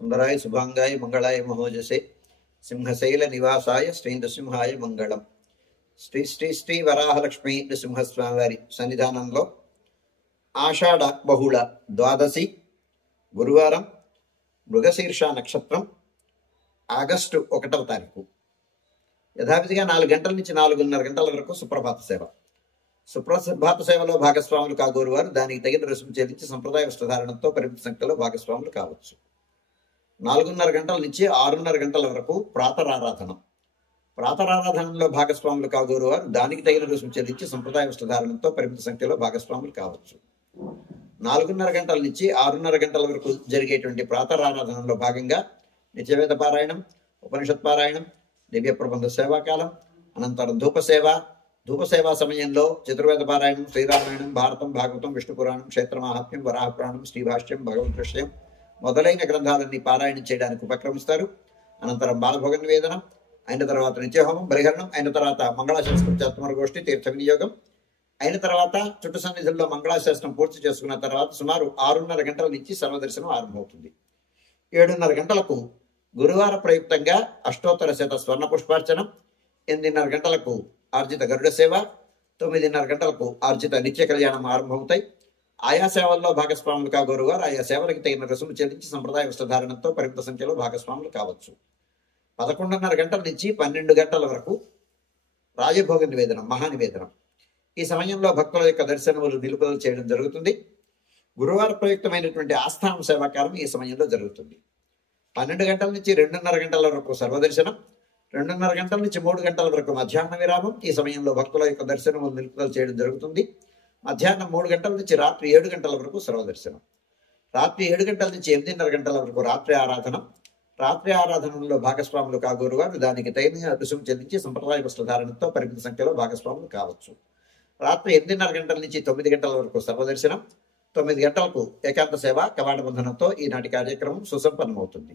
సుందరాయ శుభాంగాయ మంగళాయ మహోజసే సింహశైల నివాసాయ శ్రీ నృసింహాయ మంగళం. శ్రీ శ్రీ శ్రీ వరాహలక్ష్మీ నృసింహస్వామి వారి సన్నిధానంలో ఆషాఢ బహుళ ద్వాదశి గురువారం, మృగశీర్ష నక్షత్రం, ఆగస్టు 1వ తారీఖు. యథావిధిగా 4 గంటల నుంచి 4:30 గంటల వరకు సుప్రభాత సేవ. సుప్రభాత సేవలో భాగస్వాములు కాగోరు వారు దానికి తగిన రుసుము చెల్లించి సంప్రదాయ వస్త్రధారణంతో పరిమిత సంఖ్యలో భాగస్వాములు కావచ్చు. 4:30 గంటల నుంచి 6:30 గంటల వరకు ప్రాతరారాధన. ప్రాతరారాధనలో భాగస్వాములు కాగోరు వారు దానికి తగిన రుసుము చెల్లించి సంప్రదాయ వస్త్రధారణంతో పరిమిత సంఖ్యలో భాగస్వాములు కావచ్చు. 4:30 గంటల నుంచి 6:30 గంటల వరకు జరిగేటువంటి ప్రాతరారాధనలో భాగంగా నిత్యవేద పారాయణం, ఉపనిషత్ పారాయణం, దివ్య ప్రబంధ సేవాకాలం, అనంతరం ధూపసేవా సమయంలో చతుర్వేద పారాయణం, శ్రీరామాయణం, భారతం, భాగవతం, విష్ణు పురాణం, క్షేత్ర మహాత్మ్యం, వరాహపురాణం, శ్రీభాష్యం, భగవద్ విషయం మొదలైన గ్రంథాలన్నీ పారాయణం చేయడానికి ఉపక్రమిస్తారు. అనంతరం బాలభోగ నివేదనం అయిన తర్వాత నిత్యహోమం, బలిహరణం అయిన తర్వాత మంగళాశాస్త్రం, చాతుర్మార గోష్ఠి, తీర్థ వినియోగం అయిన తర్వాత చుట్టు సన్నిధుల్లో మంగళాశాస్త్రం పూర్తి చేసుకున్న తర్వాత సుమారు 6:30 గంటల నుంచి సర్వదర్శనం ఆరంభమవుతుంది. 7:30 గంటలకు గురువార ప్రయుక్తంగా అష్టోత్తర శత స్వర్ణ పుష్పార్చనం, 8:30 గంటలకు ఆర్జిత గరుడ సేవ, 9:30 గంటలకు ఆర్జిత నిత్య కళ్యాణం ఆరంభమవుతాయి. ఆయా సేవల్లో భాగస్వాములు కాగోరు వారు ఆయా సేవలకు తగిన రుసుము చెల్లించి సంప్రదాయ వస్త్రధారణంతో పరిమిత సంఖ్యలో భాగస్వాములు కావచ్చు. 11:30 గంటల నుంచి 12 గంటల వరకు రాజభోగ నివేదనం, మహానివేదనం. ఈ సమయంలో భక్తుల యొక్క దర్శనములు నిలుపుదల చేయడం జరుగుతుంది. గురువార ప్రయుక్తమైనటువంటి ఆస్థానం సేవాకాలం ఈ సమయంలో జరుగుతుంది. 12 గంటల నుంచి 2:30 గంటల వరకు సర్వదర్శనం, 2:30 గంటల నుంచి 3 గంటల వరకు మధ్యాహ్న విరామం. ఈ సమయంలో భక్తుల యొక్క దర్శనములు నిలుపుదల చేయడం జరుగుతుంది. మధ్యాహ్నం 3 గంటల నుంచి రాత్రి 7 గంటల వరకు సర్వదర్శనం. రాత్రి 7 గంటల నుంచి 8:30 గంటల వరకు రాత్రి ఆరాధన. రాత్రి ఆరాధనలో భాగస్వాములు కాగోరు వారు దానికి తగిన రుసుము చెల్లించి సంప్రదాయ వస్త్రధారణతో పరిమిత సంఖ్యలో భాగస్వాములు కావచ్చు. రాత్రి 8:30 గంటల నుంచి 9 గంటల వరకు సర్వదర్శనం, 9 గంటలకు ఏకాంత సేవ కవాట బంధనంతో ఈనాటి కార్యక్రమం సుసంపన్నమవుతుంది.